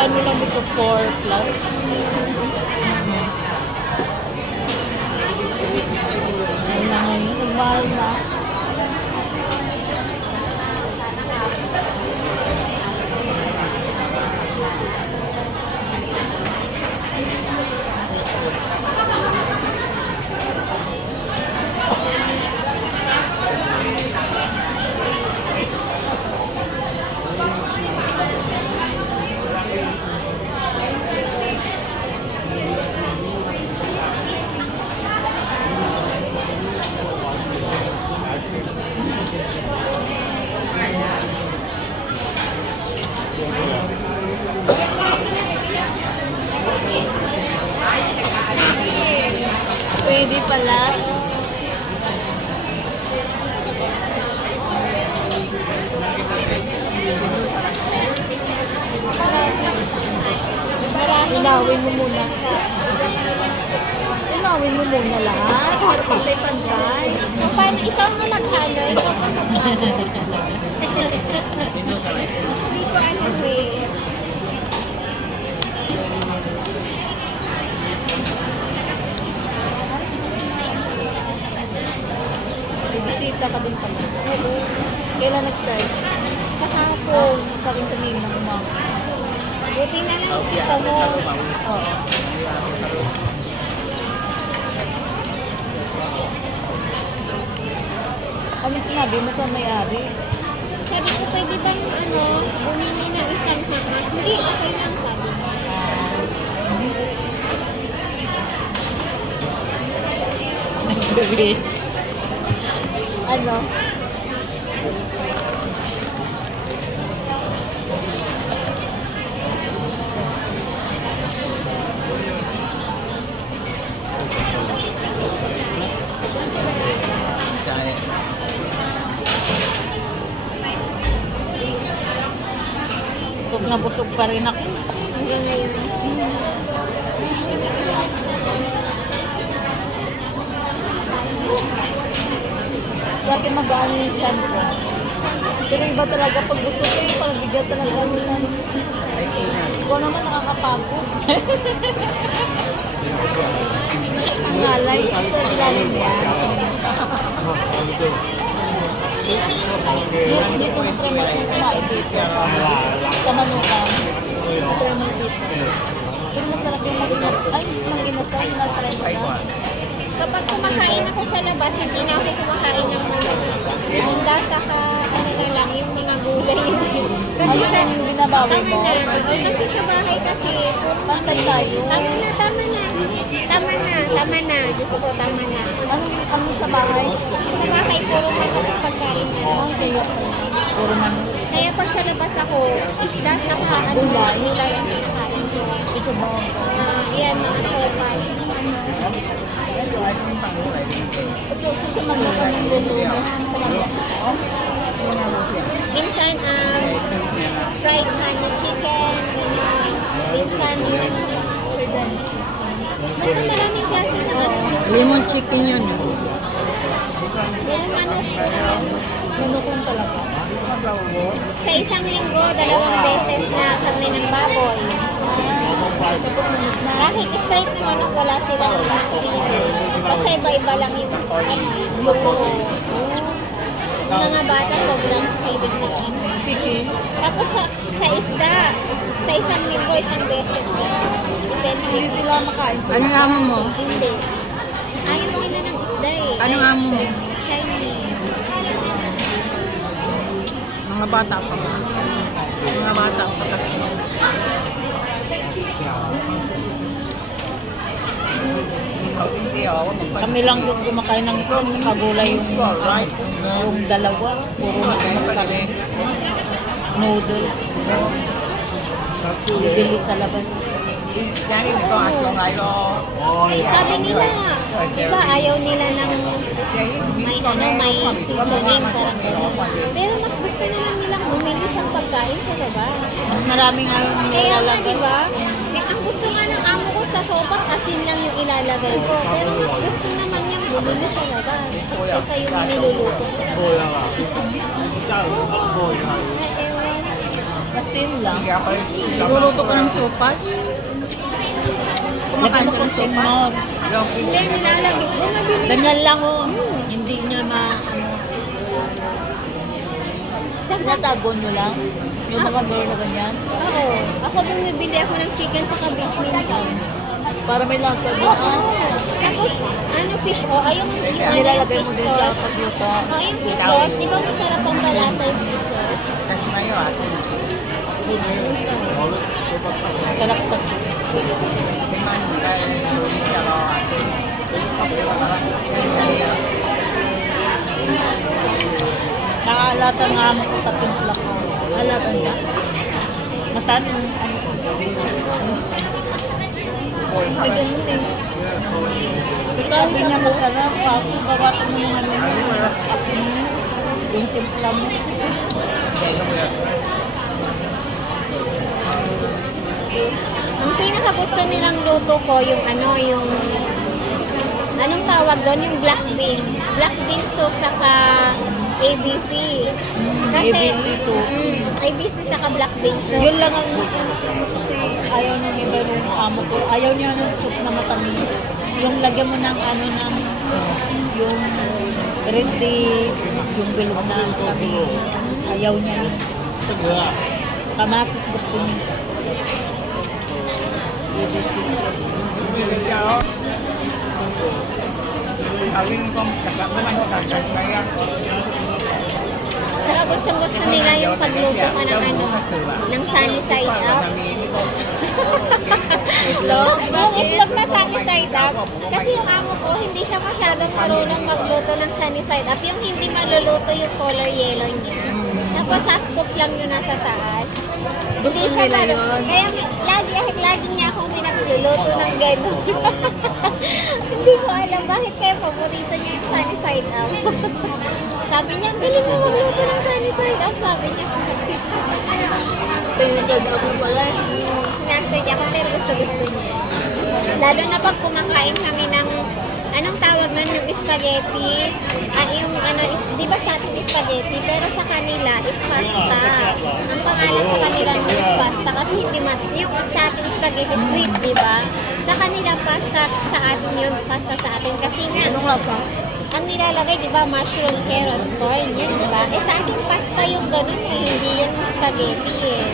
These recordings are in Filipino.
ano lang dito, 4 plus. Ayun na ngayon, nagmahal na. Pwede pala. Ilawin mo muna. Ilawin mo muna lahat. Pantay-pantay. So, paano ikaw na maghalo? Ikaw na maghalo. Hindi ko ano eh. Bisita ka din pala. Kailan nag-start? Kahapon. Sa akin kanina ng umaga. Buti na lang kita mo. Oo. Ano sinabi mo sa may-ari? Sabi ko, pwede bang ano, bumili ng isang hamak? Hindi, okay lang sabi mo. Ano? Busog na busog pa rin ako. Hanggang ngayon. Sa akin mag-ano yung chan ko. Pero iba talaga pag gusto ko yung parang bigat talaga yung ikaw naman nakakapagod. Ang ngalay. Sa ilalim niya. Dito mo try mo kumain dito sa manukan. Try mo dito. Pero masarap yung mag-inat. Ay, mag-inasal. Na-try mo na. Kapag kumakain ako sa labas, hindi na ako kumakain ng manok. Isda, saka ano na lang, yung mga gulay. Kasi Ayun sa, ang binabawi tama mo. na. Kasi sa bahay kasi, Pantay tayo. tama na, tama na. Tama na, tama na. Diyos ko, tama na. Ano sa bahay? Sa bahay, puro manok ang pagkain na. Kaya puro manok. Kaya pag sa labas ako, isda, saka ano, gulay ang kinakain ko. Ito ba? Yan, mga sopas. So sa manok ang luto mo? Sa manok? Minsan, fried honey chicken, ganyan. Minsan, yung basta maraming klase na ano. Lemon chicken yun. Yung manok, Manok lang talaga. sa isang linggo, 2 beses na karne ng baboy. Tapos manok na. Kahit straight na manok, wala silang basta iba-iba lang yung luto. Yung mga bata, sobrang hilig na Chicken. Tapos sa isda, sa isang linggo, 1 beses na. Depende. Hindi sila makain sa Anong amo mo? Hindi. Ayaw nila ng isda eh. Anong amo mo? Chinese. Mga bata pa. Mga bata pa kasi. Kami lang yung kumakain ng isa, nakagulay yung dalawa. Puro na noodles. Bili sa labas. Sabi nila, di ba ayaw nila ng may seasoning parang gano'n. Pero mas gusto naman nilang bumili sa pagkain sa labas. Mas marami nga yung Kaya nga, nilalagay. di ba? Ang gusto nga ng amo ko sa sopas, asin lang yung ilalagay ko. Pero mas gusto naman niyang bumili sa labas. Kaysa yung niluluto ko sa labas. Ewan. Asin lang. Luluto ka ng sopas? Kumakain ka ng sopas? Hindi, nilalagay. Bumabili na. Ganyan lang oh. Hindi niya Tinatago nyo lang? Yung mga door na ganyan? Oo. Ako bumibili ako ng chicken sa kabit minsan. Para may lasa din. Tapos, fish oil. Yung Nilalagay mo fish din sa sauce. pagluto. Yung fish sauce. Di ba masarap ang balasa yung fish sauce? sarap sa chicken. Nakaalata nga mo ko sa timpla ko. Halatan ka? Mataas yung ano ko. Ay, ganun eh. Sabi niya masarap. Kaso bawasan mo yung ano yung asin mo. Yung timpla mo. Ang pinakagusto nilang luto ko, yung anong tawag doon? Yung black bean. Black bean soup saka ABC. Kasi, ABC soup. ABC saka black bean soup. Yun lang ang kasi ayaw niya iba yung amo ko. Ayaw niya ng soup na matamis. Yung lagyan mo ng ano ng yung red tape, yung bilog na tamis. Ayaw niya yun. Kamatis gusto niya. Saka gusto nila yung pagluto ko ng ng sunny side up. Yung itlog na sunny side up. Kasi yung amo ko, hindi siya masyadong marunong magluto ng sunny side up. Yung hindi maluluto yung color yellow niya. Tapos half cook lang yun nasa taas. Gusto Hindi siya nila marunong. yun. Kaya lagi niya akong pinagluluto ng gano'n. Hindi ko alam bakit kaya paborito niya yung sunny side up. Sabi niya, galing mo magluto ng sunny side up. Sabi niya, Tinagad ako pala eh. sinasadya ko pero gusto niya. Lalo na pag kumakain kami ng anong tawag nun, yung spaghetti. Di ba sa atin spaghetti, pero sa kanila is pasta. Ang pangalan sa kanila nun is pasta kasi hindi yung sa atin spaghetti sweet, di ba? Sa kanila pasta, sa atin yun, pasta sa atin. Kasi nga, Anong lasa? ang nilalagay, di ba, mushroom, carrots, corn, yun, di ba? Eh, sa akin, pasta yung ganun eh, hindi yun spaghetti eh.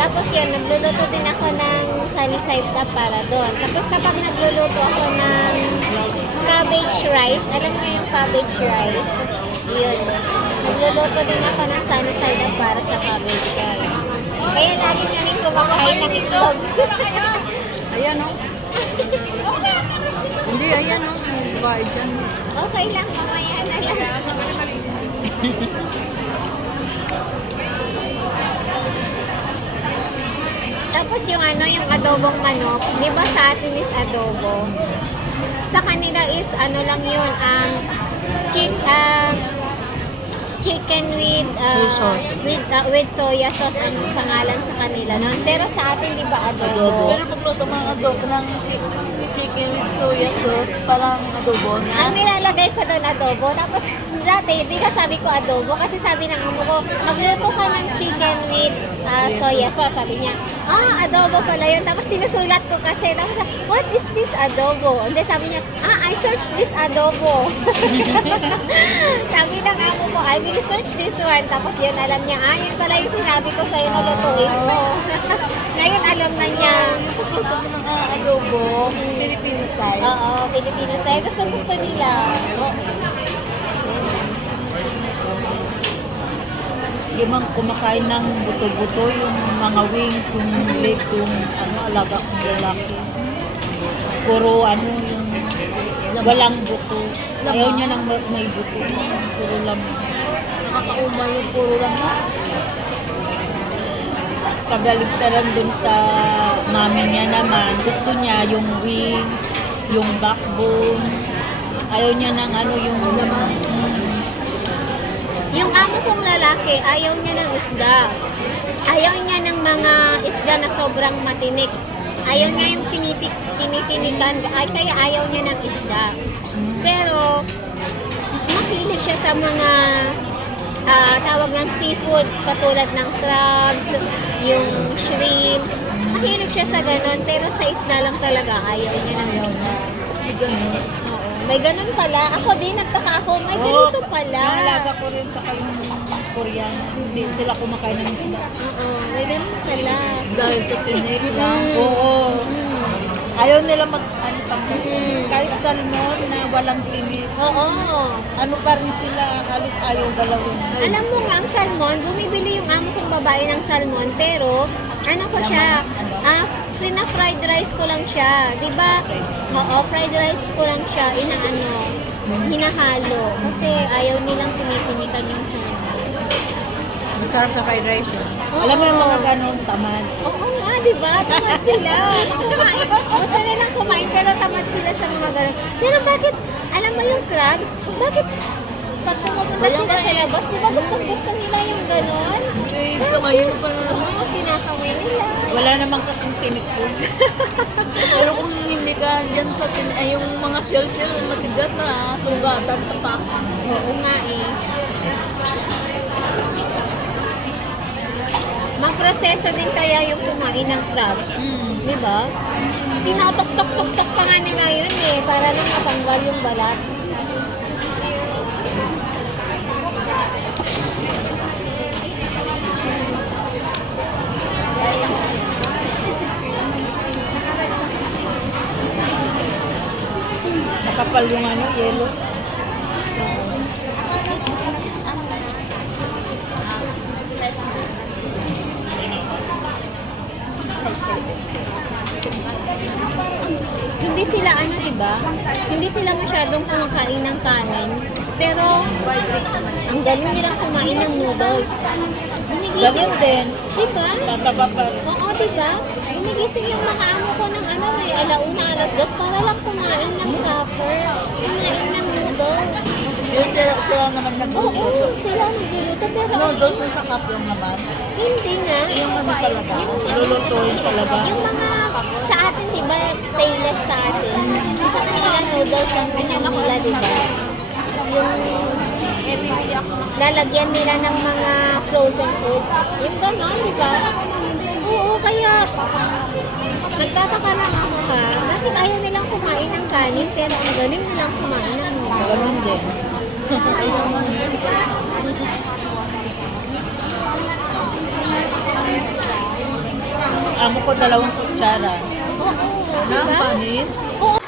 Tapos yun, nagluluto din ako ng sunny side up para doon. Tapos kapag nagluluto ako ng cabbage rice, alam mo yung cabbage rice? Yun. Nagluluto din ako ng sunny side up para sa cabbage rice. Kaya lagi namin kumakain ng itlog. Ayan o. Hindi, ayan o. May bahay dyan. Okay lang, mamaya na lang. Tapos yung yung adobong manok, di ba sa atin is adobo? Sa kanila is lang yun, chicken with Soy sauce. with soya sauce ang pangalan sa kanila nun. Pero sa atin di ba adobo? Pero pagluto mga adobo ng chicken with soya sauce, parang adobo na. Ang nilalagay ko doon adobo. Tapos dati, di ka sabi ko adobo kasi sabi ng amo ko, magluto ka ng chicken with soya sauce. Sabi niya, adobo pala yun. Tapos sinusulat ko kasi. Tapos, what is this adobo? Hindi, sabi niya, I searched this adobo. Sabi ng amo ko, I will search this one. Tapos yun, alam niya, yun pala yung sinabi ko sa'yo na lutuin mo. Ngayon, alam na niya. Yung pagluto mo ng adobo, Filipino style. Oo, Filipino style. Gusto nila. Yung mga kumakain ng buto-buto, yung mga wings, yung legs, yung alaga kong lalaki. Puro yung walang buto. Ayaw niya nang may buto. Puro laman. Nakakauma yung puro lang na. Kagaligtaran dun sa mami niya naman. Gusto niya yung wings, yung backbone. Ayaw niya ng yung Laman. Yung amo kong lalaki, ayaw niya ng isda. Ayaw niya ng mga isda na sobrang matinik. Ayaw niya yung tinitinikan. Kaya ayaw niya ng isda. Pero, mahilig siya sa mga tawag ng seafoods, katulad ng crabs, yung shrimps. Mahilig siya sa ganon, pero sa isda lang talaga ayaw niya ng isda. May ganun. May ganon pala. Ako din, nagtaka ako, may ganito pala. Nangalaga ko rin sa kayong Korean. Hindi sila kumakain ng isda. Oo, may ganon pala. Dahil sa tinik na. Oo. Ayaw nila ano pa, Mm. kahit salmon na walang limit. Oo. Ano pa rin sila, halos ayaw galawin. Alam mo nga, ang salmon, bumibili yung amo kong babae ng salmon, pero ano ko siya, fried rice ko lang siya. Diba? Oo, fried rice ko lang siya, hinahalo. Kasi ayaw nilang tumitinikan yung salmon. Masarap sa fried rice yun. Alam mo yung mga ganun, tamad. Oo nga, di ba? Tamad sila. Kumain. Gusto nilang kumain, pero tamad sila sa mga ganun. Pero bakit, alam mo yung crabs, bakit pag pumupunta sila sa labas, di ba gusto nila yung ganun? Eh, kamayin pa na. Oo, kinakaway nila. Wala namang kasing tinik yun. Pero kung hindi ka dyan sa yung mga shell-shell, matigas na, sugatan ka pa. Oo nga eh. Maproseso din kaya yung kumain ng crabs. Di ba? Tinatok-tok-tok pa nga nila yun eh, para lang matanggal yung balat. Nakapal yung yellow. Hindi sila di ba? Hindi sila masyadong kumakain ng kanin. Pero, ang galing nilang kumain ng noodles. Ganun din. Di ba? Tataba pa rin. Oo, di ba? Gumigising yung mga amo ko ng alauna, alas 2 para lang kumain ng supper. Kumain ng noodles. Yung sila naman nagluluto. Oo, sila nagluluto. Pero Noodles na sa cup lang naman. hindi nga. Yung ano talaga. Lulutuin sa labas. Yung mga sa atin, di ba, payless sa atin. Sa kanila noodles ang ano nila, di ba? Yung lalagyan nila ng mga frozen foods. Yung gano'n, di ba? Oo, kaya nagtataka lang ako bakit ayaw nilang kumain ng kanin pero ang galing nilang kumain ng noodles. Ganun din. Ayun man. Amo ko 2 kutsara. Oo, Na, di ba? panin. Oo,